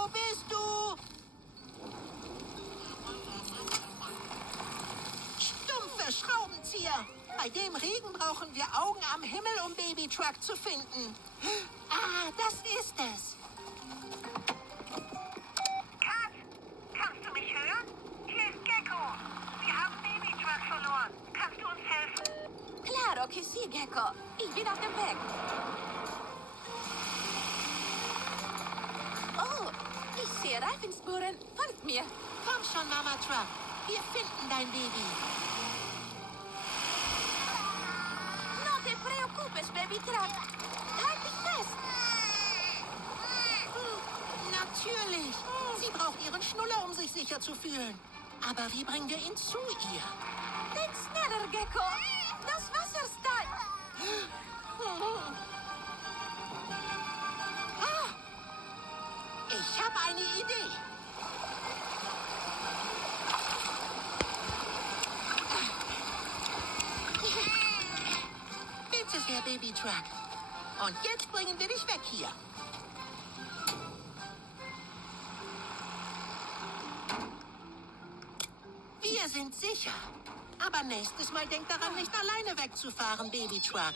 Wo bist du? Stumpfe Schraubenzieher. Bei dem Regen brauchen wir Augen am Himmel, um Baby Truck zu finden. Ah, das ist es. Kat, kannst du mich hören? Hier ist Gecko. Wir haben Baby Truck verloren. Kannst du uns helfen? Claro que sí, Gecko. Ich bin auf dem Weg. Oh, ich sehe Reifenspuren. Folgt mir. Komm schon, Mama Truck. Wir finden dein Baby. No te preocupes, Baby Truck. Halt dich fest. Natürlich. Sie braucht ihren Schnuller, um sich sicher zu fühlen. Aber wie bringen wir ihn zu ihr? Denk schneller, Gecko. Das Wasser steigt. Ah, ich habe eine Idee. Bitte sehr, Baby Truck. Und jetzt bringen wir dich weg hier. Wir sind sicher. Aber nächstes Mal denk daran, nicht alleine wegzufahren, Baby Truck.